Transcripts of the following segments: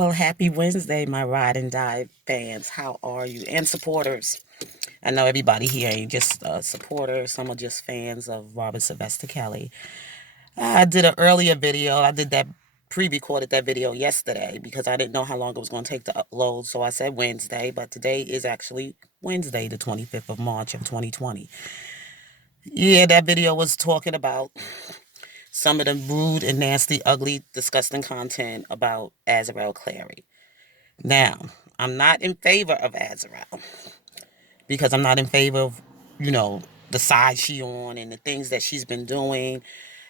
Well, happy Wednesday, my ride and die fans. How are you? And supporters. I know everybody here ain't just supporters. Some are just fans of Robert Sylvester Kelly. I did an earlier video. I did that pre-recorded that video yesterday because I didn't know how long it was going to take to upload. So I said Wednesday, but today is actually Wednesday, the 25th of March of 2020. Yeah, that video was talking about some of the rude and nasty, ugly, disgusting content about Azarel Clary. Now, I'm not in favor of Azarel because I'm not in favor of, you know, the side she on and the things that she's been doing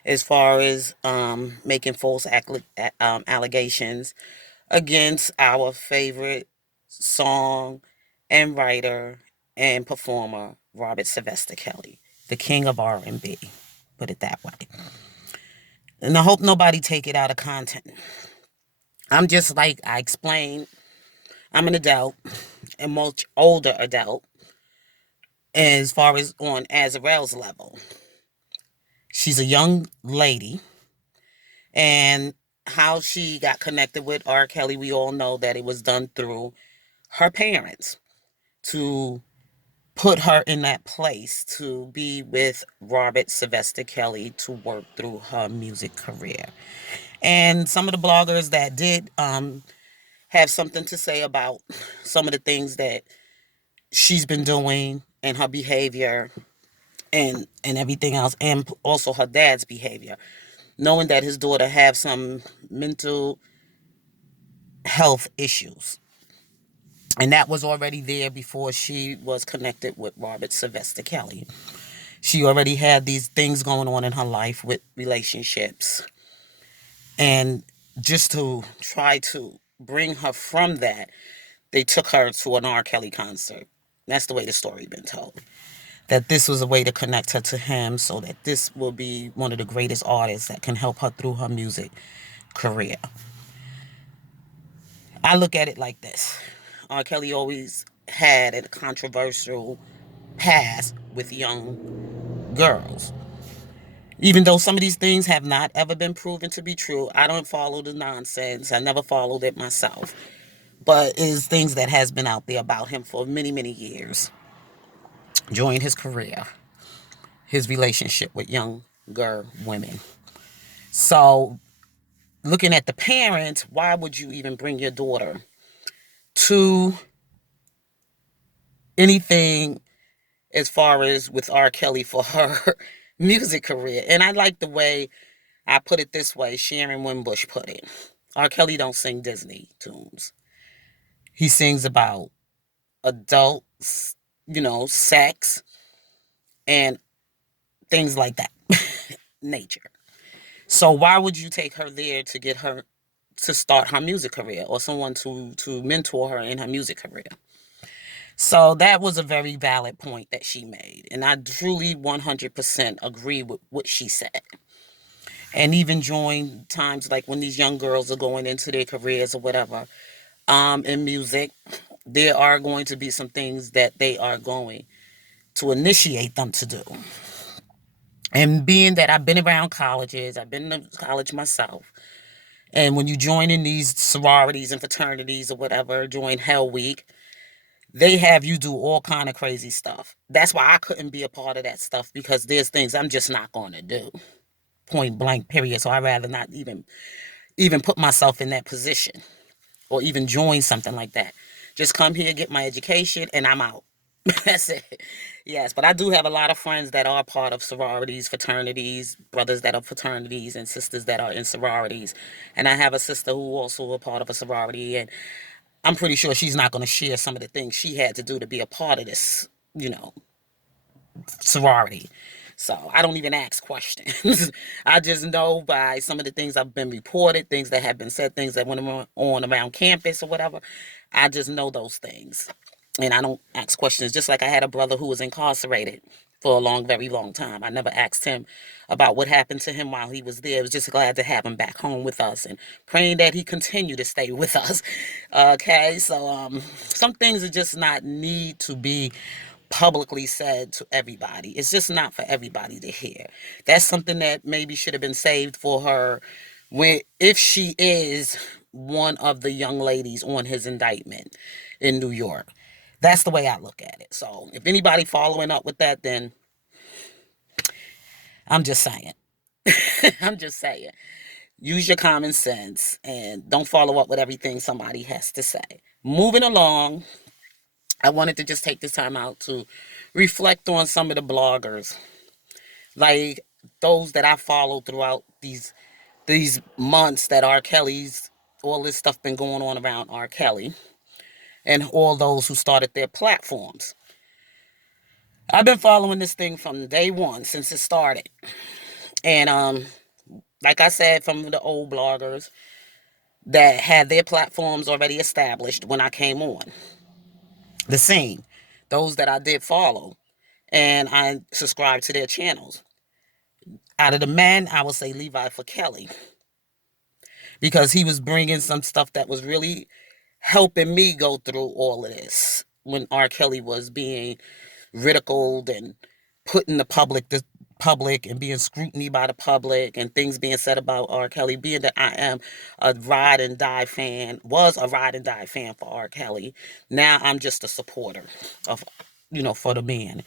as far as making false allegations against our favorite song and writer and performer, Robert Sylvester Kelly, the king of R&B. Put it that way. And I hope nobody take it out of content. I'm just like I explained, I'm an adult, a much older adult, as far as on Azarel's level. She's a young lady, and how she got connected with R. Kelly, we all know that it was done through her parents to put her in that place to be with Robert Sylvester Kelly to work through her music career. And some of the bloggers that did have something to say about some of the things that she's been doing and her behavior and everything else, and also her dad's behavior, knowing that his daughter have some mental health issues, and that was already there before she was connected with Robert Sylvester Kelly. She already had these things going on in her life with relationships, and just to try to bring her from that, they took her to an R. Kelly concert. That's the way the story been told. That this was a way to connect her to him so that this will be one of the greatest artists that can help her through her music career. I look at it like this. R. Kelly always had a controversial past with young girls. Even though some of these things have not ever been proven to be true, I don't follow the nonsense. I never followed it myself. But it is things that has been out there about him for many, many years during his career, his relationship with younger women. So, looking at the parents, why would you even bring your daughter to anything as far as with R. Kelly for her music career? And I like the way I put it this way, Sharon Winbush put it. R. Kelly don't sing Disney tunes. He sings about adults, sex and things like that. Nature. So why would you take her there to get her to start her music career or someone to mentor her in her music career? So that was a very valid point that she made. And I truly 100% agree with what she said. And even during times like when these young girls are going into their careers or whatever, in music, there are going to be some things that they are going to initiate them to do. And being that I've been around colleges, I've been to college myself. And when you join in these sororities and fraternities or whatever, join Hell Week, they have you do all kind of crazy stuff. That's why I couldn't be a part of that stuff because there's things I'm just not going to do. Point blank, period. So I'd rather not even put myself in that position or even join something like that. Just come here, get my education, and I'm out. That's it. Yes, but I do have a lot of friends that are part of sororities, fraternities, brothers that are fraternities, and sisters that are in sororities. And I have a sister who also a part of a sorority, and I'm pretty sure she's not going to share some of the things she had to do to be a part of this, sorority. So I don't even ask questions. I just know by some of the things I've been reported, things that have been said, things that went on around campus or whatever. I just know those things. And I don't ask questions. Just like I had a brother who was incarcerated for a long, very long time. I never asked him about what happened to him while he was there. I was just glad to have him back home with us and praying that he continue to stay with us. Okay, so some things are just not need to be publicly said to everybody. It's just not for everybody to hear. That's something that maybe should have been saved for her when if she is one of the young ladies on his indictment in New York. That's the way I look at it. So if anybody following up with that, then I'm just saying. I'm just saying. Use your common sense and don't follow up with everything somebody has to say. Moving along, I wanted to just take this time out to reflect on some of the bloggers, like those that I followed throughout these months that R. Kelly's all this stuff been going on around R. Kelly and all those who started their platforms. I've been following this thing from day one since it started. And like I said, from the old bloggers that had their platforms already established when I came on the scene, those that I did follow, and I subscribed to their channels. Out of the men, I would say Levi for Kelly because he was bringing some stuff that was really helping me go through all of this when R. Kelly was being ridiculed and put in the public and being scrutiny by the public and things being said about R. Kelly. Being that I am a ride and die fan, was a ride and die fan for R. Kelly. Now I'm just a supporter of, for the man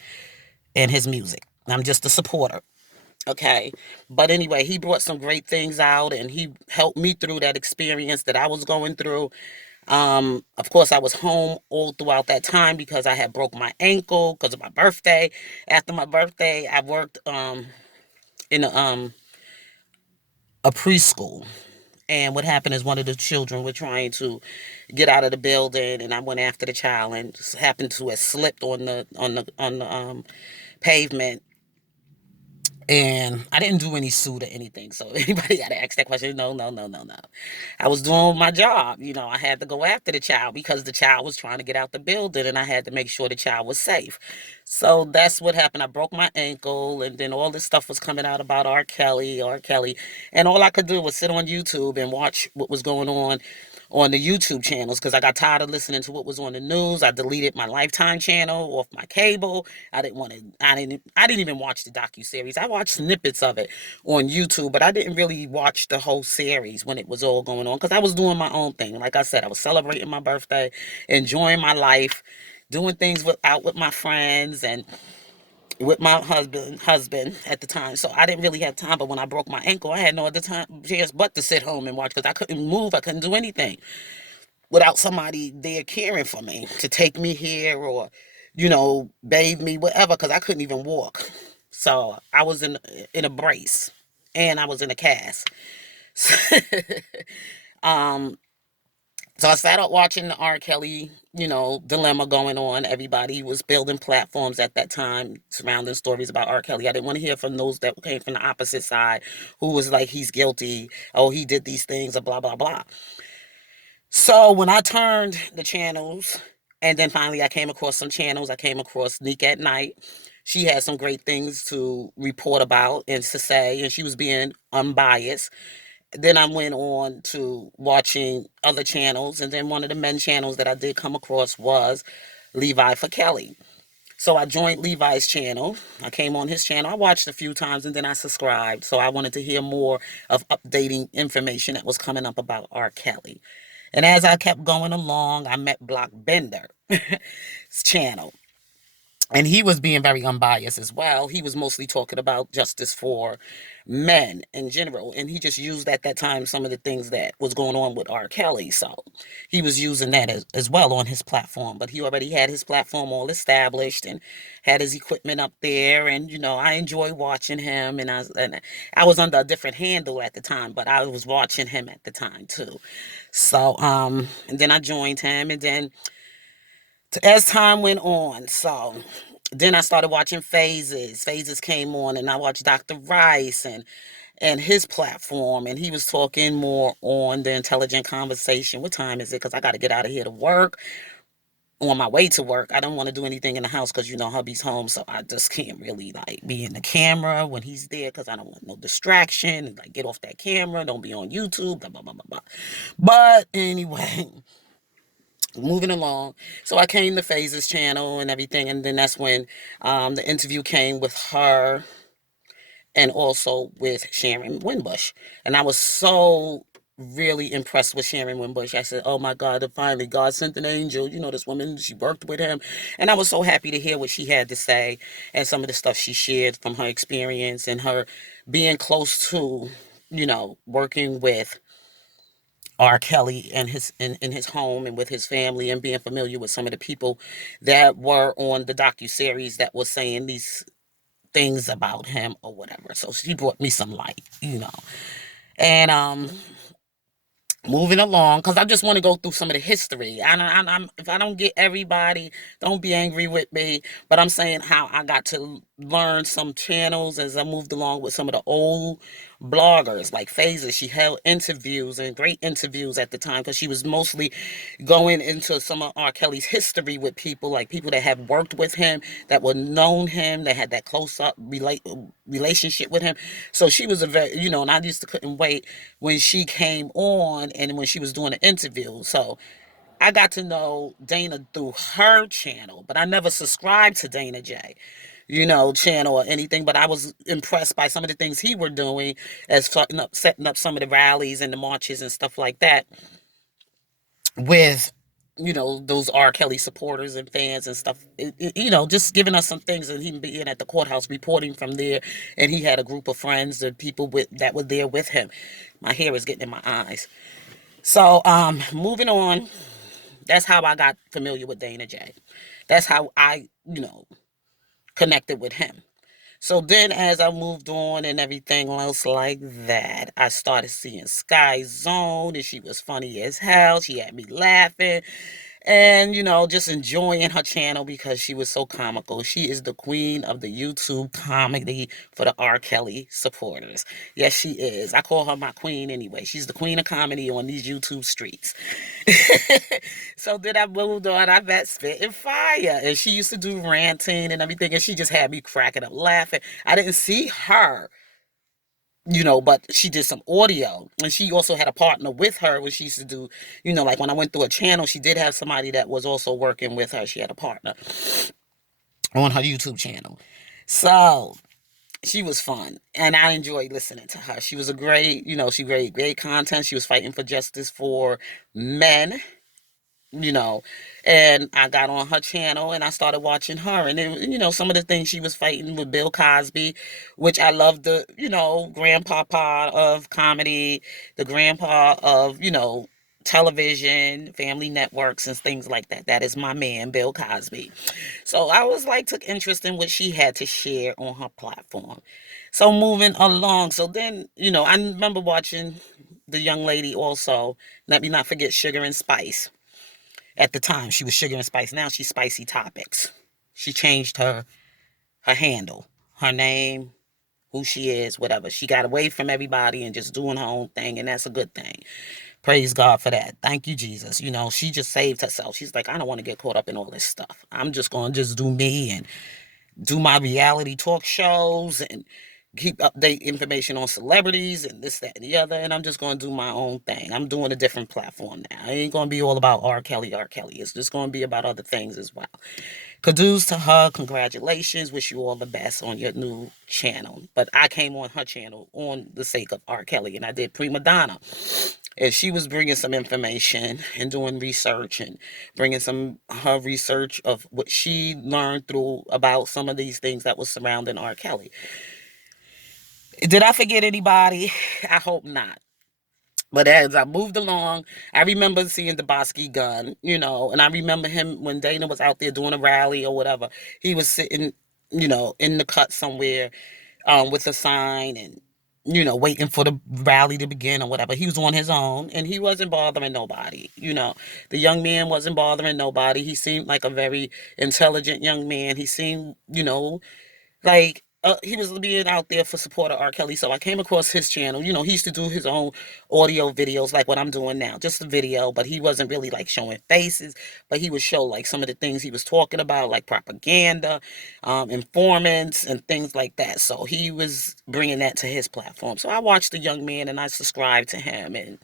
and his music. I'm just a supporter. Okay. But anyway, he brought some great things out and he helped me through that experience that I was going through. Of course, I was home all throughout that time because I had broke my ankle because of my birthday. After my birthday, I worked in a preschool. And what happened is one of the children were trying to get out of the building, and I went after the child and just happened to have slipped on the pavement, and I didn't do any suit or anything. So anybody got to ask that question? No, no, no, no, no. I was doing my job. I had to go after the child because the child was trying to get out the building and I had to make sure the child was safe. So that's what happened. I broke my ankle and then all this stuff was coming out about R. Kelly, R. Kelly. And all I could do was sit on YouTube and watch what was going on the YouTube channels because I got tired of listening to what was on the news. I deleted my Lifetime channel off my cable. I didn't even watch the docu-series. I watched snippets of it on YouTube, but I didn't really watch the whole series when it was all going on because I was doing my own thing. Like I said, I was celebrating my birthday, enjoying my life, doing things out with my friends and with my husband at the time. So I didn't really have time. But when I broke my ankle, I had no other time chance but to sit home and watch because I couldn't move. I couldn't do anything without somebody there caring for me to take me here or, bathe me, whatever, because I couldn't even walk. So I was in a brace and I was in a cast. um, so I sat up watching the R. Kelly, dilemma going on. Everybody was building platforms at that time surrounding stories about R. Kelly. I didn't want to hear from those that came from the opposite side who was like, he's guilty. Oh, he did these things, or blah, blah, blah. So when I turned the channels, and then finally I came across some channels, I came across Sneak at Night. She had some great things to report about and to say, and she was being unbiased. Then I went on to watching other channels, and then one of the men channels that I did come across was Levi for Kelly. So I joined Levi's channel. I came on his channel. I watched a few times and then I subscribed. So I wanted to hear more of updating information that was coming up about R. Kelly. And as I kept going along, I met Block Bender's channel. And he was being very unbiased as well. He was mostly talking about justice for men in general. And he just used at that time some of the things that was going on with R. Kelly. So he was using that as well on his platform. But he already had his platform all established and had his equipment up there. And, I enjoy watching him. And I was under a different handle at the time, but I was watching him at the time too. So, and then I joined him. And then as time went on, so then I started watching Phases. Phases came on, and I watched Dr. Rice and his platform, and he was talking more on the intelligent conversation. What time is it? Because I got to get out of here to work. On my way to work, I don't want to do anything in the house because hubby's home, so I just can't really like be in the camera when he's there because I don't want no distraction. And, like, get off that camera, don't be on YouTube, blah blah blah blah blah. But anyway, moving along. So I came to Phases channel and everything, and then that's when the interview came with her and also with Sharon Winbush. And I was so really impressed with Sharon Wimbush. I said, "Oh my God, finally God sent an angel." This woman, she worked with him, and I was so happy to hear what she had to say and some of the stuff she shared from her experience and her being close to, working with R. Kelly and in his home and with his family and being familiar with some of the people that were on the docu-series that was saying these things about him or whatever. So she brought me some light. And moving along, because I just want to go through some of the history. If I don't get everybody, don't be angry with me. But I'm saying how I got to learn some channels as I moved along with some of the old bloggers like Phaser. She held interviews and great interviews at the time because she was mostly going into some of R. Kelly's history with people like people that have worked with him, that were known him, that had that close up relationship with him. So she was a very, and I used to couldn't wait when she came on and when she was doing an interview. So I got to know Dana through her channel, but I never subscribed to Dana J, channel or anything. But I was impressed by some of the things he were doing as setting up some of the rallies and the marches and stuff like that with those R. Kelly supporters and fans and stuff. Just giving us some things, and him being at the courthouse reporting from there, and he had a group of friends and people that were there with him. My hair is getting in my eyes. So moving on. That's how I got familiar with Dana J. That's how I connected with him. So then, as I moved on and everything else like that, I started seeing Sky Zone, and she was funny as hell. She had me laughing and, just enjoying her channel because she was so comical. She is the queen of the YouTube comedy for the R. Kelly supporters. Yes, she is. I call her my queen anyway. She's the queen of comedy on these YouTube streets. So then I moved on. I met Spitting Fire, and she used to do ranting and everything, and she just had me cracking up laughing. I didn't see her, but she did some audio, and she also had a partner with her when she used to do, like when I went through a channel, she did have somebody that was also working with her. She had a partner on her YouTube channel. So she was fun, and I enjoyed listening to her. She was a great, she great content. She was fighting for justice for men, you know, and I got on her channel and I started watching her. And then, some of the things she was fighting with Bill Cosby, which I love, the, grandpapa of comedy, the grandpa of, television, family networks, and things like that. That is my man, Bill Cosby. So I was like, took interest in what she had to share on her platform. So moving along. So then, I remember watching the young lady also, let me not forget Sugar and Spice. At the time, she was Sugar and Spice. Now she's Spicy Topics. She changed her handle, her name, who she is, whatever. She got away from everybody and just doing her own thing, and that's a good thing. Praise God for that. Thank you, Jesus. She just saved herself. She's like, I don't want to get caught up in all this stuff. I'm just going to just do me and do my reality talk shows and keep update information on celebrities and this, that, and the other. And I'm just going to do my own thing. I'm doing a different platform now. It ain't going to be all about R. Kelly, R. Kelly. It's just going to be about other things as well. Kudos to her. Congratulations. Wish you all the best on your new channel. But I came on her channel on the sake of R. Kelly, and I did Prima Donna. And she was bringing some information and doing research and bringing some her research of what she learned through about some of these things that was surrounding R. Kelly. Did I forget anybody? I hope not. But as I moved along, I remember seeing the Bosky gun, and I remember him when Dana was out there doing a rally or whatever. He was sitting, in the cut somewhere with a sign and, waiting for the rally to begin or whatever. He was on his own and he wasn't bothering nobody. The young man wasn't bothering nobody. He seemed like a very intelligent young man. He seemed, like he was being out there for support of R. Kelly. So I came across his channel. He used to do his own audio videos like what I'm doing now, just a video, but he wasn't really like showing faces, but he would show like some of the things he was talking about, like propaganda, informants, and things like that. So he was bringing that to his platform. So I watched the young man and I subscribed to him and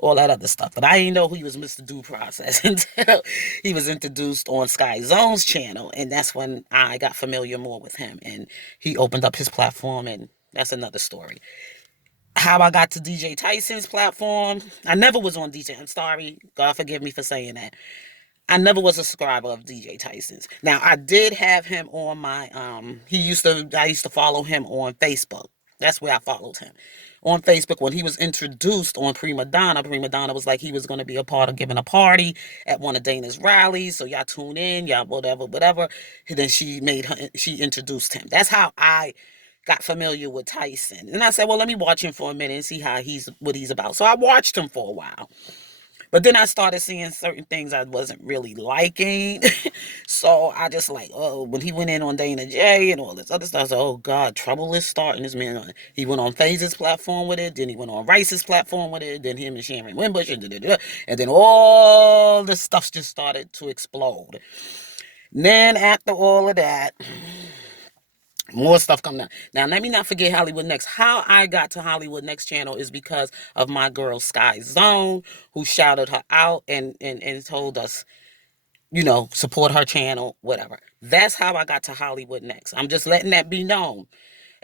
all that other stuff. But I didn't know he was Mr. Due Process until he was introduced on Sky Zone's channel. And that's when I got familiar more with him. And he opened up his platform, and that's another story. How I got to DJ Tyson's platform. I never was on DJ. I'm sorry. God forgive me for saying that. I never was a subscriber of DJ Tyson's. Now I did have him on my I used to follow him on Facebook. That's where I followed him. On Facebook when he was introduced on Prima Donna. Prima Donna was like he was gonna be a part of giving a party at one of Dana's rallies. So y'all tune in, y'all whatever, whatever. And then she introduced him. That's how I got familiar with Tyson. And I said, well, let me watch him for a minute and see what he's about. So I watched him for a while. But then I started seeing certain things I wasn't really liking. So I just like, oh, when he went in on Dana J and all this other stuff, I said, oh God, trouble is starting. This man, he went on FaZe's platform with it, then he went on Rice's platform with it, then him and Sharon Wimbush, and then all the stuff just started to explode. And then after all of that, more stuff coming out. Now, let me not forget Hollywood Next. How I got to Hollywood Next channel is because of my girl Sky Zone, who shouted her out and told us, support her channel, whatever. That's how I got to Hollywood Next. I'm just letting that be known.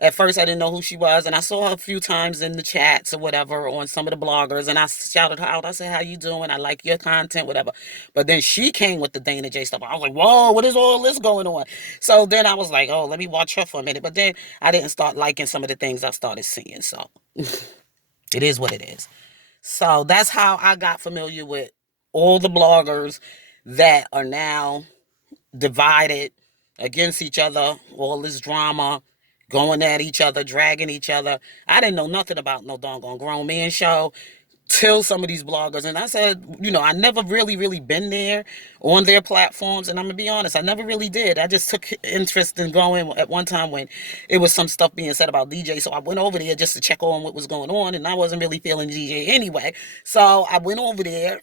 At first, I didn't know who she was, and I saw her a few times in the chats or whatever on some of the bloggers, and I shouted her out. I said, "How you doing? I like your content, whatever." But then she came with the Dana J stuff. I was like, "Whoa, what is all this going on?" So then I was like, "Oh, let me watch her for a minute." But then I didn't start liking some of the things I started seeing. So it is what it is. So that's how I got familiar with all the bloggers that are now divided against each other, all this drama, going at each other, dragging each other. I didn't know nothing about no doggone grown man show till some of these bloggers. And I said, I never really been there on their platforms. And I'm going to be honest, I never really did. I just took interest in going at one time when it was some stuff being said about DJ. So I went over there just to check on what was going on. And I wasn't really feeling DJ anyway. So I went over there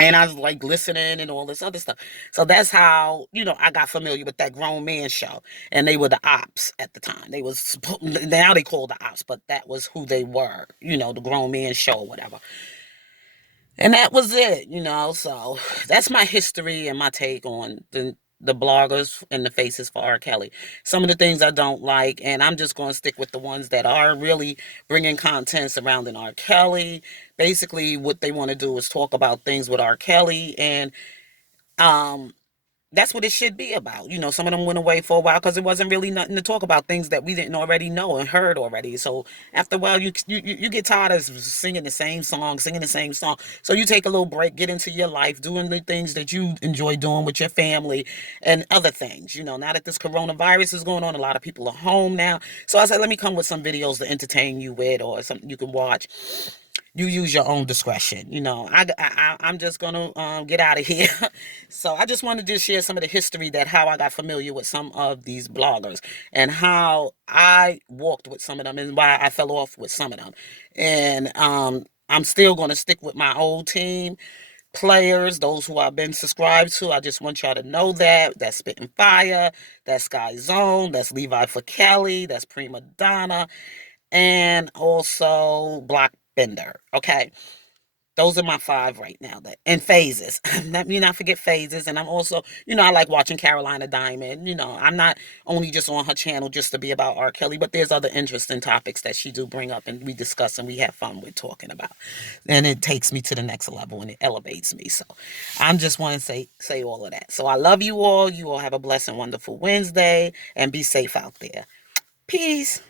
and I was like listening and all this other stuff. So that's how, I got familiar with that grown man show. And they were the ops at the time. Now they call the ops, but that was who they were, the grown man show or whatever. And that was it. So that's my history and my take on the bloggers and the faces for R. Kelly. Some of the things I don't like, and I'm just going to stick with the ones that are really bringing content surrounding R. Kelly. Basically, what they want to do is talk about things with R. Kelly, and um, that's what it should be about. Some of them went away for a while because it wasn't really nothing to talk about, things that we didn't already know and heard already. So after a while, you get tired of singing the same song, singing the same song. So you take a little break, get into your life, doing the things that you enjoy doing with your family and other things. Now that this coronavirus is going on, a lot of people are home now. So I said, let me come with some videos to entertain you with or something you can watch. You use your own discretion. I'm just gonna get out of here. So I just wanted to share some of the history that how I got familiar with some of these bloggers and how I walked with some of them and why I fell off with some of them. And I'm still gonna stick with my old team players, those who I've been subscribed to. I just want y'all to know that. That's Spitting Fire, that's Sky Zone, that's Levi for Kelly, that's Prima Donna, and also Block Bender. Okay. Those are my five right now. And phases. Let me not forget phases. And I'm also, I like watching Carolina Diamond. I'm not only just on her channel just to be about R. Kelly, but there's other interesting topics that she do bring up and we discuss and we have fun with talking about. And it takes me to the next level and it elevates me. So I'm just want to say all of that. So I love you all. You all have a blessed and wonderful Wednesday and be safe out there. Peace.